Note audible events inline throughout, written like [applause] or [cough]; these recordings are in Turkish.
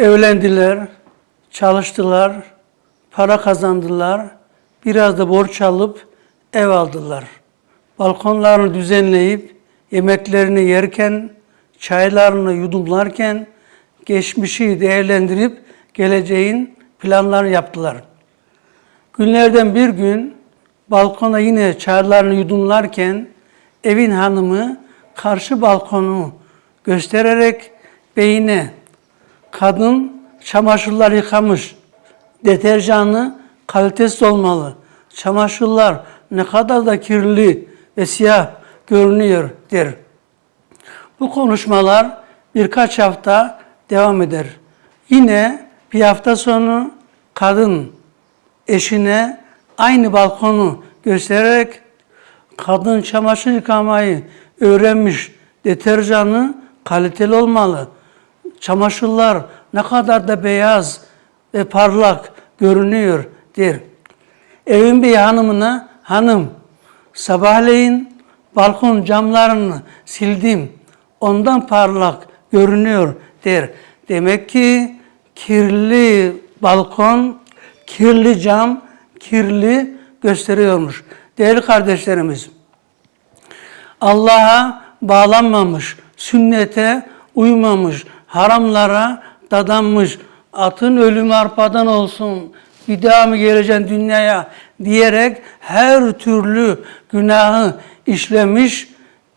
Evlendiler, çalıştılar, para kazandılar, biraz da borç alıp ev aldılar. Balkonlarını düzenleyip yemeklerini yerken, çaylarını yudumlarken geçmişi değerlendirip geleceğin planlarını yaptılar. Günlerden bir gün balkona yine çaylarını yudumlarken evin hanımı karşı balkonu göstererek beyine kadın çamaşırlar yıkamış, deterjanı kalitesiz olmalı, çamaşırlar ne kadar da kirli ve siyah görünüyor der. Bu konuşmalar birkaç hafta devam eder. Yine bir hafta sonu kadın eşine aynı balkonu göstererek kadın çamaşır yıkamayı öğrenmiş, deterjanı kaliteli olmalı. Çamaşırlar ne kadar da beyaz ve parlak görünüyor der. Evin bir hanımına hanım sabahleyin balkon camlarını sildim. Ondan parlak görünüyor der. Demek ki kirli balkon, kirli cam, kirli gösteriyormuş. Değerli kardeşlerimiz, Allah'a bağlanmamış, sünnete uymamış, haramlara dadanmış, atın ölümü arpadan olsun, bir daha mı geleceksin dünyaya diyerek her türlü günahı işlemiş,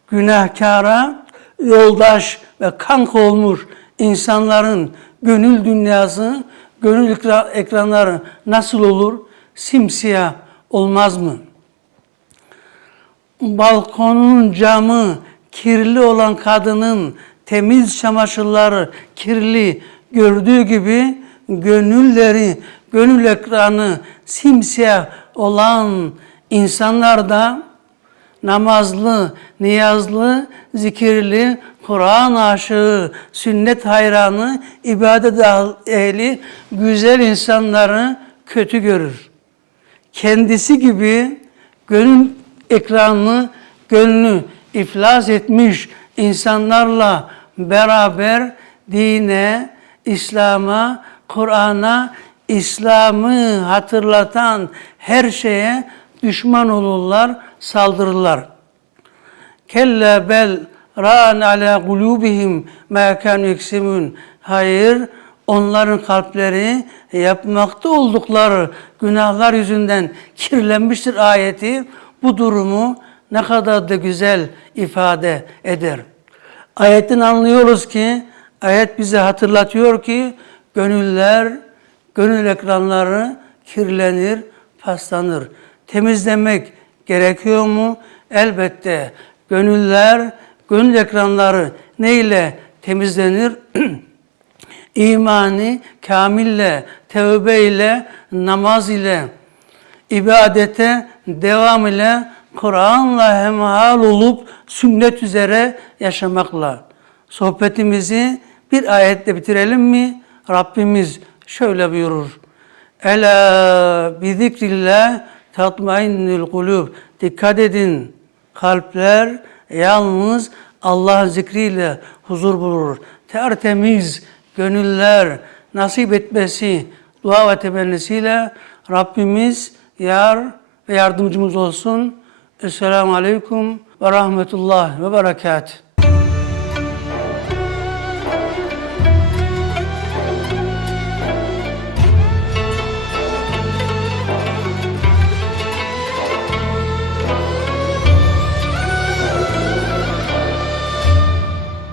günahkara yoldaş ve kanka olmuş insanların gönül dünyası, gönül ekra- ekranları nasıl olur? Simsiyah olmaz mı? balkonun camı kirli olan kadının temiz çamaşırları kirli gördüğü gibi gönülleri, gönül ekranı simsiyah olan insanlar da namazlı, niyazlı, zikirli, Kur'an aşığı, sünnet hayranı, ibadet ehli, güzel insanları kötü görür. Kendisi gibi gönül ekranını, gönlü iflas etmiş insanlarla beraber dine, İslam'a, Kur'an'a, İslam'ı hatırlatan her şeye düşman olurlar, saldırırlar. Kella bel ran ala kulubihim ma kanu. Hayır, onların kalpleri yapmakta oldukları günahlar yüzünden kirlenmiştir ayeti. Bu durumu ne kadar da güzel ifade eder. Ayetten anlıyoruz ki, ayet bize hatırlatıyor ki, gönüller, gönül ekranları kirlenir, paslanır. Temizlemek gerekiyor mu? Elbette. Gönüller, gönül ekranları neyle temizlenir? [clears throat] İmani kamille, tevbe ile, namaz ile, ibadete devam ile, Kur'an'la hemhal olup sünnet üzere yaşamakla. Sohbetimizi bir ayetle bitirelim mi? Rabbimiz şöyle buyurur. Ela bi zikrillah tatmainnül kulub. Dikkat edin. Kalpler yalnız Allah zikriyle huzur bulur. Tertemiz gönüller nasip etmesi dua ve temennisiyle Rabbimiz yar ve yardımcımız olsun. Esselamu Aleyküm ve Rahmetullah ve Berekatuhu.